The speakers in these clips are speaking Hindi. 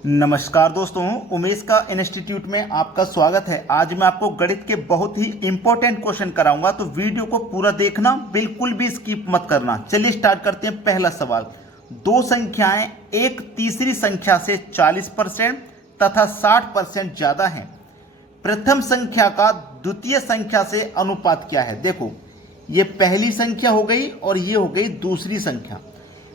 नमस्कार दोस्तों, उमेश का इंस्टीट्यूट में आपका स्वागत है। आज मैं आपको गणित के बहुत ही इंपॉर्टेंट क्वेश्चन कराऊंगा, तो वीडियो को पूरा देखना, बिल्कुल भी स्किप मत करना। चलिए स्टार्ट करते हैं। पहला सवाल, दो संख्याएं एक तीसरी संख्या से 40% तथा 60% ज्यादा हैं। प्रथम संख्या का द्वितीय संख्या से अनुपात क्या है? देखो, ये पहली संख्या हो गई और ये हो गई दूसरी संख्या।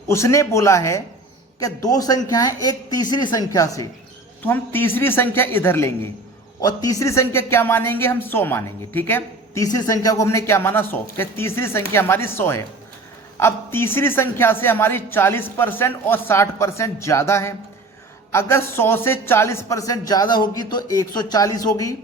उसने बोला है कि दो संख्याएं एक तीसरी संख्या से, तो हम तीसरी संख्या इधर लेंगे और तीसरी संख्या क्या मानेंगे? हम 100 मानेंगे। ठीक है, तीसरी संख्या को हमने क्या माना? 100। कि तीसरी संख्या हमारी 100 है। अब तीसरी संख्या से हमारी 40% और 60% ज्यादा है। अगर 100 से 40% ज्यादा होगी तो 140 होगी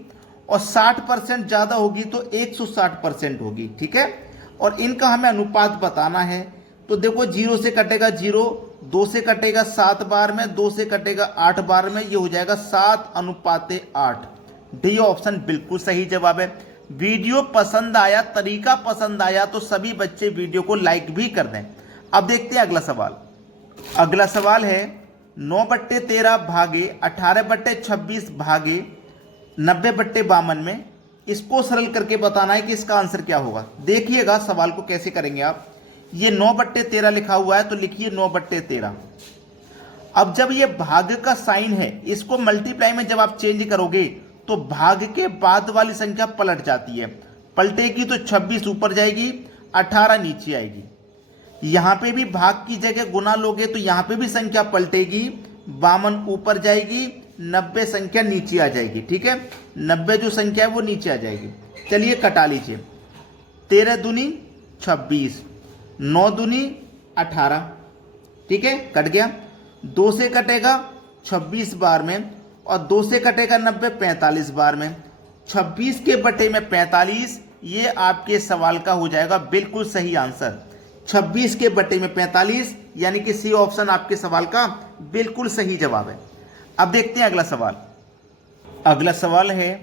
और 60% ज्यादा होगी तो 160% होगी। ठीक है, और इनका हमें अनुपात बताना है। तो देखो, 0 से कटेगा 0, 2 से कटेगा 7 बार में, 2 से कटेगा 8 बार में, ये हो जाएगा 7:8। डी ऑप्शन बिल्कुल सही जवाब है। वीडियो पसंद आया, तरीका पसंद आया तो सभी बच्चे वीडियो को लाइक भी कर दें। अब देखते हैं अगला सवाल। अगला सवाल है 9/13 भागे 18/26 भागे 90/52 में। इसको सरल करके बताना है कि इसका आंसर क्या होगा। देखिएगा सवाल को कैसे करेंगे आप। ये 9/13 लिखा हुआ है तो लिखिए 9/13। अब जब ये भाग का साइन है, इसको मल्टीप्लाई में जब आप चेंज करोगे तो भाग के बाद वाली संख्या पलट जाती है। पलटेगी तो 26 ऊपर जाएगी, 18 नीचे आएगी। यहां पे भी भाग की जगह गुना लोगे तो यहां पे भी संख्या पलटेगी, 52 ऊपर जाएगी, 90 संख्या नीचे आ जाएगी। ठीक है, 90 जो संख्या है वो नीचे आ जाएगी। चलिए कटा लीजिए। 13 दूनी 26, 9 दूनी 18। ठीक है, कट गया। 2 से कटेगा 26 बार में और 2 से कटेगा 90 45 बार में। 26 के बटे में 45, ये आपके सवाल का हो जाएगा बिल्कुल सही आंसर। 26 के बटे में 45 यानी कि सी ऑप्शन आपके सवाल का बिल्कुल सही जवाब है। अब देखते हैं अगला सवाल। अगला सवाल है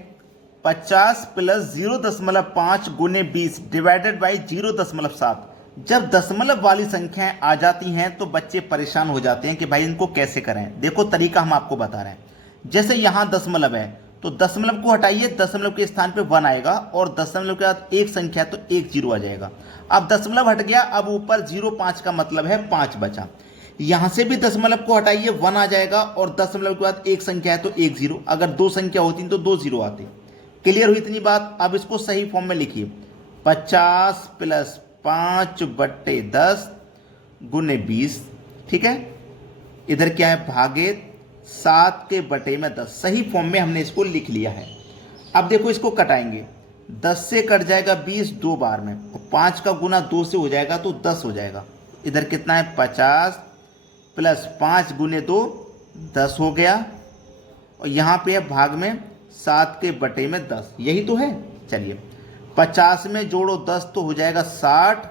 50 + 0.5 गुने 20 डिवाइडेड बाई 0.7। जब दशमलव वाली संख्याएं आ जाती हैं तो बच्चे परेशान हो जाते हैं कि भाई इनको कैसे करें। देखो, तरीका हम आपको बता रहे हैं। जैसे यहां दशमलव है तो दशमलव को हटाइए, दशमलव के स्थान पे 1 आएगा और दशमलव के बाद एक संख्या तो 1 0 आ जाएगा। अब दशमलव हट गया, अब ऊपर 0.5 का मतलब है 5 बचा। यहां से भी दशमलव को हटाइए, 1 आ जाएगा और दशमलव के बाद एक संख्या है तो 1 0। अगर दो संख्या होती तो 2 0 आते। क्लियर हुई इतनी बात? अब इसको सही फॉर्म में लिखिए। 50 + 5/10 गुने 20। ठीक है, इधर क्या है? भागे 7 के बटे में 10। सही फॉर्म में हमने इसको लिख लिया है। अब देखो, इसको कटाएंगे। 10 से कट जाएगा 20 2 बार में, 5 का गुना 2 से हो जाएगा तो 10 हो जाएगा। इधर कितना है? 50 + 5 गुने 2 10 हो गया और यहां पे है भाग में 7 के बटे में 10। यही तो है। चलिए, 50 में जोड़ो 10 तो हो जाएगा 60।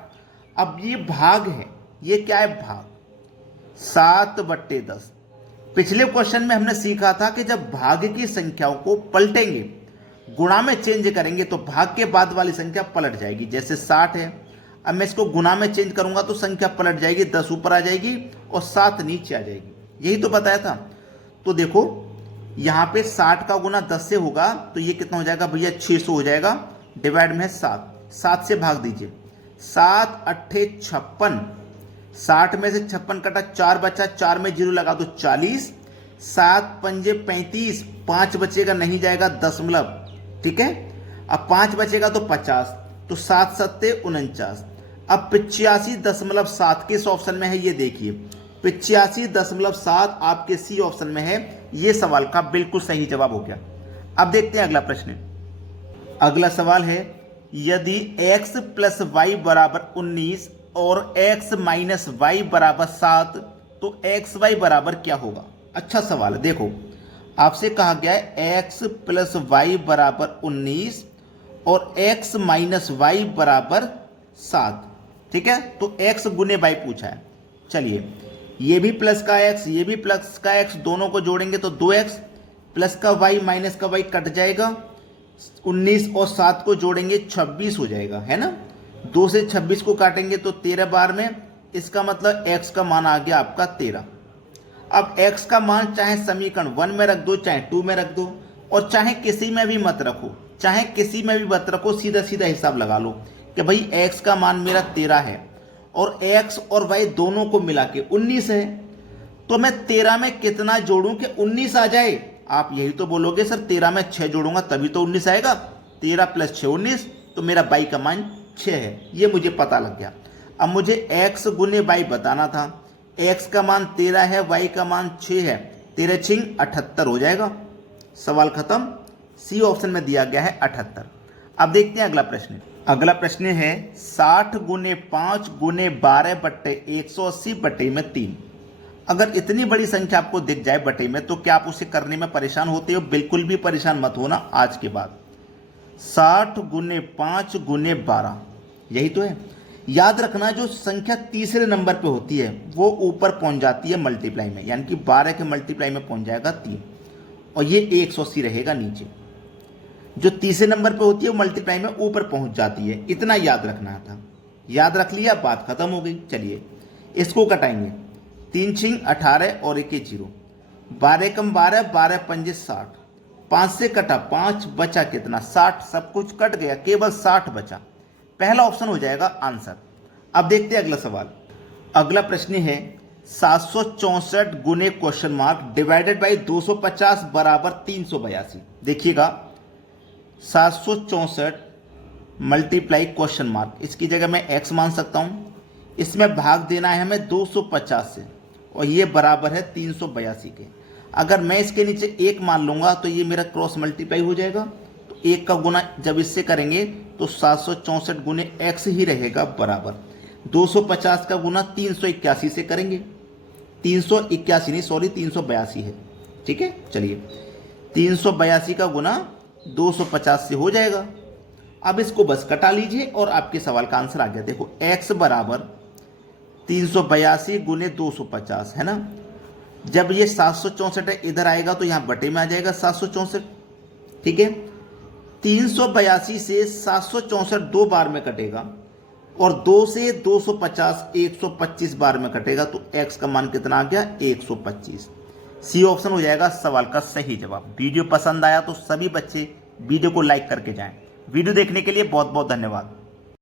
अब ये भाग है, ये क्या है? भाग 7/10। पिछले क्वेश्चन में हमने सीखा था कि जब भाग की संख्याओं को पलटेंगे, गुणा में चेंज करेंगे तो भाग के बाद वाली संख्या पलट जाएगी। जैसे 60 है, अब मैं इसको गुणा में चेंज करूंगा तो संख्या पलट जाएगी, 10 ऊपर आ जाएगी और 7 नीचे आ जाएगी। यही तो बताया था। तो देखो, यहां पे 60 का गुना 10 से होगा तो ये कितना हो जाएगा भैया? 600 हो जाएगा। डिवाइड में है 7 से भाग दीजिए। 7 8 56। 60 में से 56 कटा, 4 बचा, 4 में 0 लगा दो 40। 7 पंजे 35, 5 बचेगा, नहीं जाएगा दशमलव। ठीक है, अब 5 बचेगा तो 50, तो 7 7 49। अब 85.7 किस ऑप्शन में है? ये देखिए, 85.7 आपके सी ऑप्शन में है। ये सवाल का बिल्कुल सही जवाब हो गया। अब देखते हैं अगला प्रश्न। अगला सवाल है, यदि x + y = 19 और x - y = 7 तो xy बराबर क्या होगा? अच्छा सवाल है। देखो, आपसे कहा गया है x + y = 19 और x - y = 7। ठीक है, तो x गुने y पूछा है। चलिए, ये भी प्लस का x, ये भी प्लस का x, दोनों को जोड़ेंगे तो 2x, प्लस का y माइनस का y कट जाएगा। 19 और 7 को जोड़ेंगे 26 हो जाएगा, है ना। 2 से 26 को काटेंगे तो 13 बार में, इसका मतलब x का मान आ गया आपका 13। अब x का मान चाहे समीकरण 1 में रख दो, चाहे 2 में रख दो, और चाहे किसी में भी मत रखो, चाहे किसी में भी मत रखो, सीधा सीधा हिसाब लगा लो कि भाई x का मान मेरा 13 है और x और y दोनों को मिला के 19 है, तो मैं 13 में कितना जोड़ूं कि 19 आ जाए। आप यही तो बोलोगे सर 13 में 6 जोड़ूंगा तभी तो 19 आएगा। 13 + 6 19, तो मेरा y का मान 6 है, ये मुझे पता लग गया। अब मुझे x गुने y बताना था। x का मान 13 है, y का मान 6 है, 13 × 78 हो जाएगा। सवाल खत्म। सी ऑप्शन में दिया गया है 78। अब देखते हैं अगला प्रश्न। अगला प्रश्न है 60 × 5 × 12 बट्टे 180 बटे में 3। अगर इतनी बड़ी संख्या आपको दिख जाए बटे में, तो क्या आप उसे करने में परेशान होते हो? बिल्कुल भी परेशान मत होना आज के बाद। 60 × 5 × 12, यही तो है। याद रखना जो संख्या तीसरे नंबर पे होती है वो ऊपर पहुंच जाती है मल्टीप्लाई में, यानी कि 12 के मल्टीप्लाई में पहुंच जाएगा 3, और ये 180 रहेगा नीचे। जो तीसरे नंबर पे होती है वो मल्टीप्लाई में ऊपर पहुंच जाती है, इतना याद रखना था। याद रख लिया, बात खत्म हो गई। चलिए इसको कटाएंगे। 3 × 18 और 1 0, 12 × 12, 12 × 5 60, 5 से कटा 5, बचा कितना? 60। सब कुछ कट गया, केवल 60 बचा। पहला ऑप्शन हो जाएगा आंसर। अब देखते हैं अगला सवाल। अगला प्रश्न है 764 गुने क्वेश्चन मार्क डिवाइडेड बाई 250 बराबर 382। देखिएगा 764 मल्टीप्लाई क्वेश्चन मार्क, इसकी जगह मैं x मान सकता हूँ, इसमें भाग देना है हमें 250 से, और ये बराबर है 382 के। अगर मैं इसके नीचे 1 मान लूँगा तो ये मेरा क्रॉस मल्टीप्लाई हो जाएगा। तो 1 का गुना जब इससे करेंगे तो 764 गुने x ही रहेगा बराबर 250 का गुना 381 से करेंगे। 381 नहीं, सॉरी 382 है, ठीक है। चलिए 382 का गुना 250 से हो जाएगा। अब इसको बस कटा लीजिए और आपके सवाल का आंसर आ गया। देखो x बराबर 382 गुने 250 है ना। जब ये 764 इधर आएगा तो यहाँ बटे में आ जाएगा 764, ठीक है। 382 से 764 2 बार में कटेगा, और 2 से 250 125 बार में कटेगा, तो x का मान कितना आ गया? 125। सी ऑप्शन हो जाएगा सवाल का सही जवाब। वीडियो पसंद आया तो सभी बच्चे वीडियो को लाइक करके जाएं। वीडियो देखने के लिए बहुत बहुत धन्यवाद।